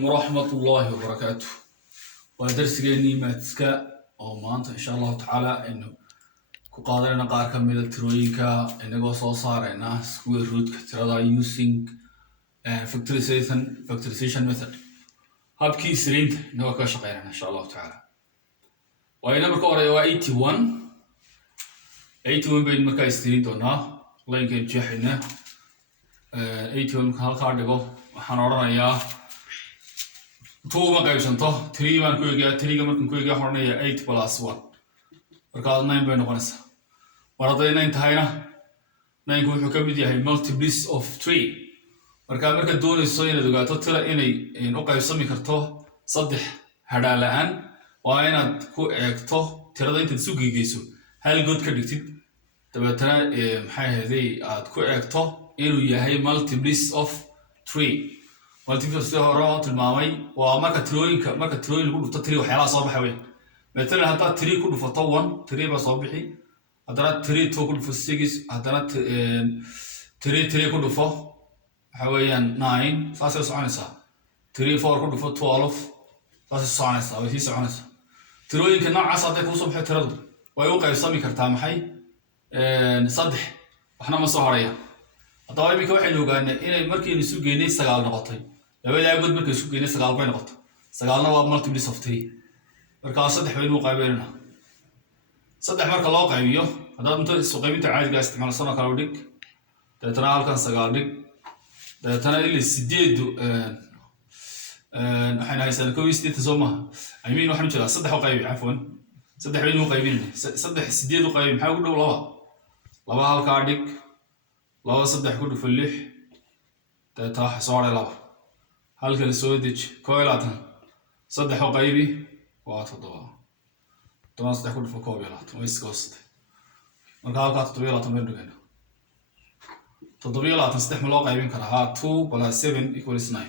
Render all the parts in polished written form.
ورحمة الله وبركاته. ودرسيني ماتسكا أو مانتا إن شاء الله تعالى إنه كقادرنا قار كمل الترويكا إنه قصة صارنا square root كتير using factorization method. هابكي إسرين إنه كشقينا إن شاء الله تعالى. وأنا بقرأ 81 بين مكان إسرين دونا الله يمكن جحنا 81 هالكاردجو وحنورنا إياه 2 ما قيبسنته 3 بان كويجا 3 مركن كويجا حرنية 8 plus 1 مركز 9 بين نقص مرضينا انتهينا 9 كوي حكمت هي multiples of 3 مركز دون الصين دقات ترى إني نقيب سمي كرته صدح هذا الآن وأنا كو أكته ترى أنت تسوق يجيسو هل قد كدكتيد تبى ترى حاجة هذه كو أكته إنه يهي multiples of 3 multiples هراء الماوي ومركز تروين يقول تطري وحيلا صباح وين مثلا هذا تري كله فطوان تري بصباحي هذا تري تو كله في السجس هذا تري كله فه حوالي 9 فاصل سعنسة تري 4 كله فه 12 فاصل سعنسة أو هي سعنسة تروين كنا عصادك وصبح ترد ويوقع يسمي كرتام حي صدح وإحنا مصهرية طبعا بيك واحد لو قالنا إن مركي نسوق جيني سجال نقطي لو إذا يقول مركي نسوق جيني سجال بين نقطة سجالنا وأمرت بلي صفتي مركا صدح بين مقابلنا صدح مركا الله قايبيه هذا أنت السوقي بتاع عايز جالس تعمل صنع كلاوديك ده ترى هالكان سجالك ده ترى اللي سديد إحنا هاي سنة كويس دي تزومها أمين واحد مشلا صدح وقايب عفوا صدح بين مقابلنا صدح سديد وقايب حاول له لبا هالكارديك لبا صدح كله في اللح تاح صار لبا هل كان سودج كويلاتن صدح وقايبي واتضوا طبعا صدح كله في كويلات ويس كوست مركا كات طويلاتن بين دغنا تطويلات صدح ملو قايبين كرها 2 plus 7 equals 9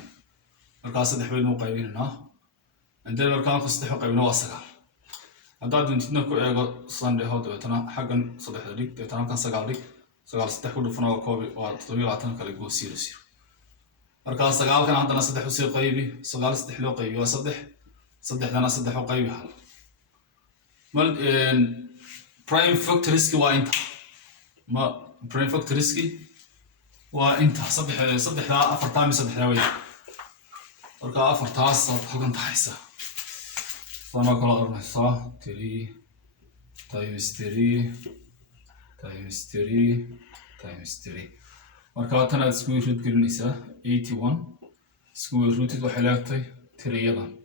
مركا صدح بين مقايبين هنا عندنا مركا صدح وقايبين واسقال هذا دنتنا كو ايغو ساندي هود تنا حقن صدح ديك تنا كان سقال ديك سقال صدح كله فنا كوبي وتطويلاتن كلا جو سير مركا سقال كان عندنا صدح وسي قايبي سقال صدح لو قايبي وصدح صدح لنا صدح وقايبي حال مال برايم فاكتوريسكي وانت ما برايم فاكتوريسكي وانت صدح لا افرتامي صدح لا وي مركا افرتاس حقن تحيسه فما كلا أرمسا 3 times 3 times 3 times 3 مركاتنا سكوير روت كلنيسا 81 سكوير روت وحلاتي 3 يلا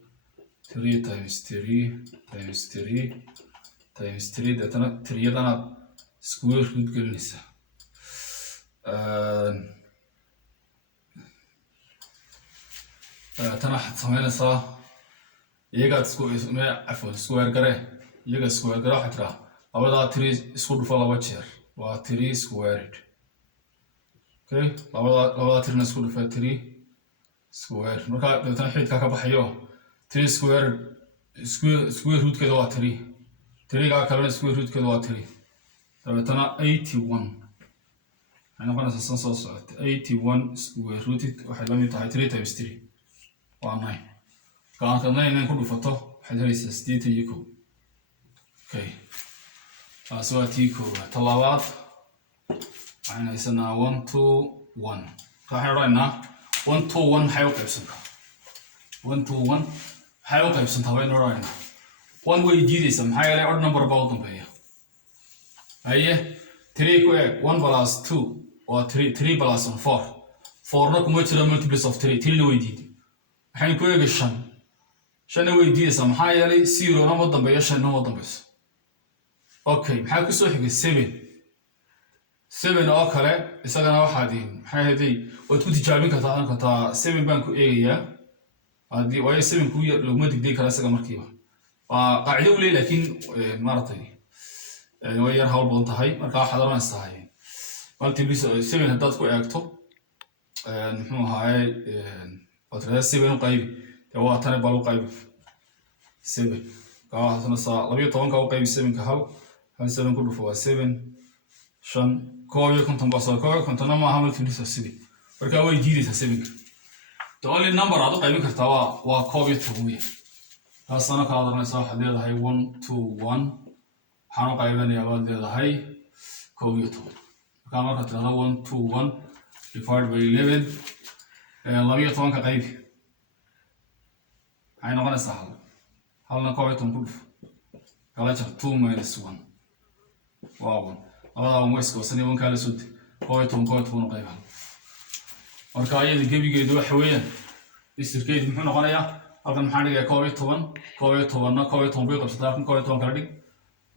3 times 3 times 3 times 3 داتنا 3 يلا سكوير روت كلنيسا تنا حتسمينا صا iyagaad square gare iyaga square gare waxa tira labada 3 isku dhufo laba jeer waa 3 squared okay labada 3 isku dhufo 3 square marka dadana xididka ka baxayo 3 square root keeda waa 3 3 ga kale square root keeda waa 3 dadana 81 ana qana san soo socota 81 square root waxa la mid tahay 3 times 3 waa 9 كان كنا كله فتو حد هريس ستيتي يكو اوكي فاسواتيكو طلبات عنا يسنا 1 2 1 راح يرانا 1 2 1 حيوقع بسنتا 1 2 1 حيوقع بسنتا وين راينا 1 وي جي سم هاي له اود نمبر باوتن بيا ايه 3 كو 1 بلس 2 او 3 بلس 4 4 نكو ماتش ملتيبلس اوف 3 3 وي دي حين كو يغشن شنو ويدي سام هاي لي 0 نما دنبيا شن نما دنبيس اوكي maxaa ku soo xigay 7 oo kale isagana waxa diin maxay hadii waad ku tijaabin kartaa 7 baan ku eegayaa hadii way 7 ku yar laguma digday kara isaga markiiba waa qaacido u leeyahay laakiin maartay way yar hawl badan tahay marka waxa daranaysaa multiples 7 hadaad ku eegto muxuu ahaay waad 7 u qayb هو أتاني بالو قايب 7 كاه حسنا صا لبي طبعا كاه قايب 7 كهال هل 7 كله فوا 7 شن كاه يكون تنبصر كاه كنت أنا ما عملت لسه 7 بركة هو يجيلي 7 the only number aad u qaybin kartaa waa koob iyo toban weeye taasana ka hadlanaysa waxaad leedahay 1 2 1 waxaan u qaybinayaa baad leedahay koob iyo toban markaa marka tirahdo 1 2 1 divided by 11 labiyo tobanka qaybi waxay noqonaysaa halna koob iyo toban ku dhufo kala jar 2 minus 1 waa 1 labadaa un wayska wasan iyo 1 kaa la soo deg koob iyo toban u qayb marka iyada gebigeedu waxa weeyaan isirkeedu muxuu noqonayaa halkan maxaan dhigayaa koob iyo tobanna koob iyo toban bay qabsataa halkan koob iyo toban kala dhig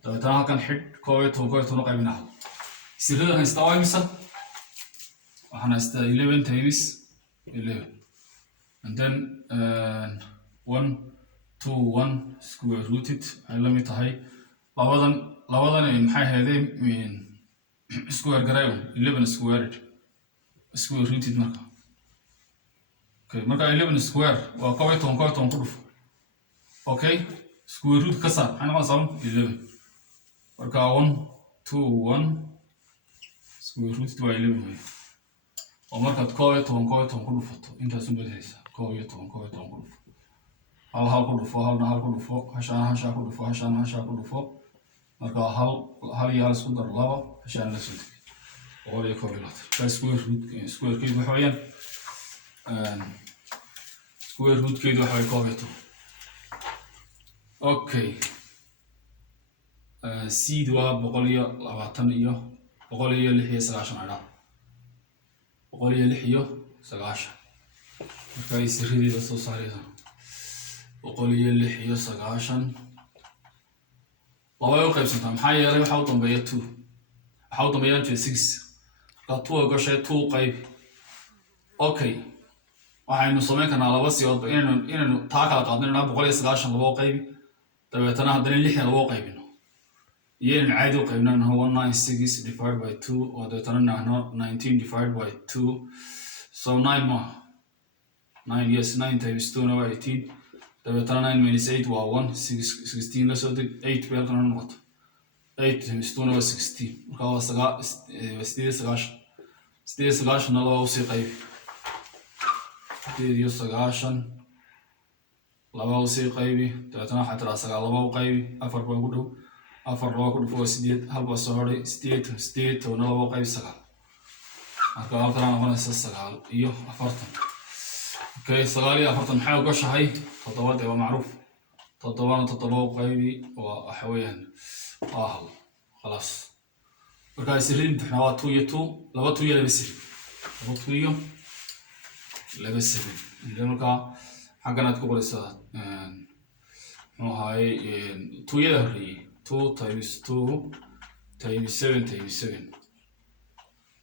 dabeetana halkan xidh koob iyo toban u qaybinaa isirada haystaa waa imisa waxaan haystaa 11 times 11 and then 1 2 1 square rooted waxay la mid tahay labadan maxay ahaydeen square gareeyo 11 squared square rooted marka okay marka 11 square waa koob iyo toban ku dhufo okay square root ka saar maxay noqonaysaa 11 marka 1 2 1 square root waa 11 way oo markaad koob iyo toban ku dhufato intaas u beddeleysaa koob iyo toban ku dhufo hal ku dhufo hal ku dhufo hashaan ku dhufo hashaan ku dhufo marka hal iyo hal isku dar laba hashaan la soo deg oo iyo koob iyo labaatan square root waxa weeyaan square root keedu waxa way koob iyo toban okay seed waa 120 iyo 196 adha 196 marka ay sirrideeda soo saaraysa 196 laba u qaybsantaa maxaa yeelay waxa u dambeeya 2 waxa u dambeeya 6 ka 2 gashay 2 qayb okay waxaynu samayn karnaa laba siyoodba inaynu taa kala qaadnayna 196 laba qayb dabeetana haddana 6 laba qaybino iyo inaynu caadi u qaybnana 196 divided by 2 oo dabeetana 19 divided by 2 so 9 more 9 yes 9 times 2 now 18 dabeetana 9 minus 8 waa 1 16 la soo deg 8 bay halkan noqoto 8 times 2 now 16 marka waa 9 na laba usii qaybi 9 laba usii qaybi dabeetana waxaa tiraa 9 laba u qaybi 4 baa ugu dhow 4 laba ku dhufo 8 hal baa soo hodhay 8 toona laba u qaybi 9 marka halkan noqonaysa 9 iyo 40 okay 9 iyo 40 maxay ugashahay 7 waa macruuf 7 qaybi waxa weeyaan hal خلاص marka isiriin taxna waa 2 iyo 2 laba 2 iyo laba sir laba 2 iyo laba sir inta marka xaganaad ku qoraysaa muxuu ahaay 2 yada horreeyay 2 times 2 times 7 times 7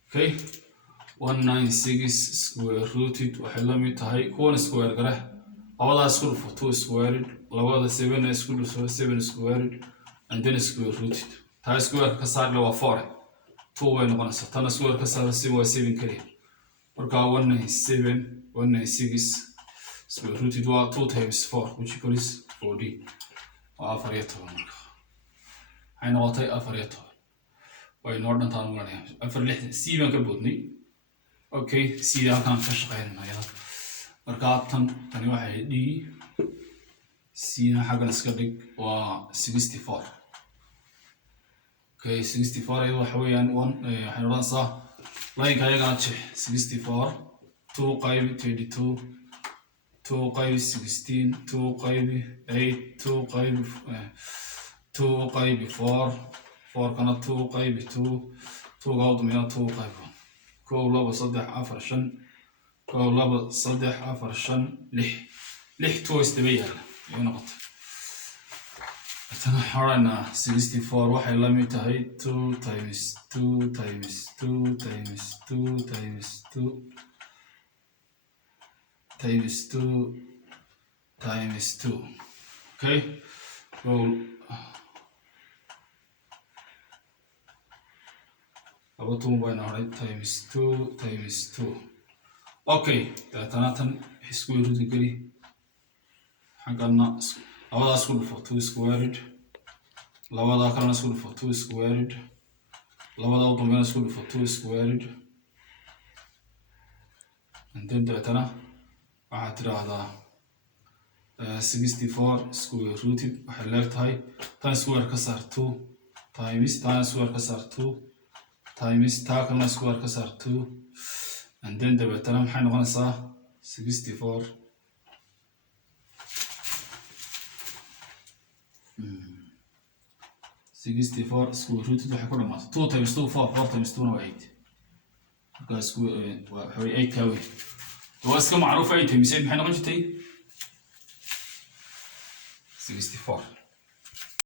okay 196 square rooted waxay la mid tahay kuwan square gare labadaas isku dhufo 2 squared labada 7 isku dhufo 7 squared and then square rooted taa square ka saar waa 4 2 way noqonaysaa tan square ka saar si waa 7 kaliya marka 196 square rooted waa 2 times 4 which equals 40 waa 14 marka waxay noqotay 14 way noo dhantaan u leeyahay 4 6 baan ka boodnay okay sida halkan ka shaqeynayna marka tani waxay d sina xaggan iska dhig waa 64 okay 64 ayuu waxa weeyaan waxay noqonaysaa line ayaga jeex 64 2 qayb 22 2 qayb 16 2 qayb 8 2 qayb 2 qayb 4 kana 2 qayb 2 2 gawd mina 2 qayb 1 2 3 4 5 2 3 4 5 6 2 isdabaya iyo noqoto tan xorana 64 waxay la mid tahay 2 times 2 times 2 times 2 times 2 times 2 times 2 okay roll about 2 by now times 2 times 2 okay tan square root geli xagana labadaas ku dhufo 2 squared labada kalena isku dhufo 2 squared labada u dambeeyna isku dhufo 2 squared and then dabeetana waxaad tiraahdaa 64 square rooted waxay leertahay tan square ka saar 2 times tan square ka saar 2 times taa kalena square ka saar 2 and then dabeetana maxay noqonaysaa 64 64 square rooted waxay ku dhamaato 2 times 2 4 times 2 waa 8 markaas waxa 8 ka weyn waa iska macruuf 8 times 8 maxay noqon jirtay 64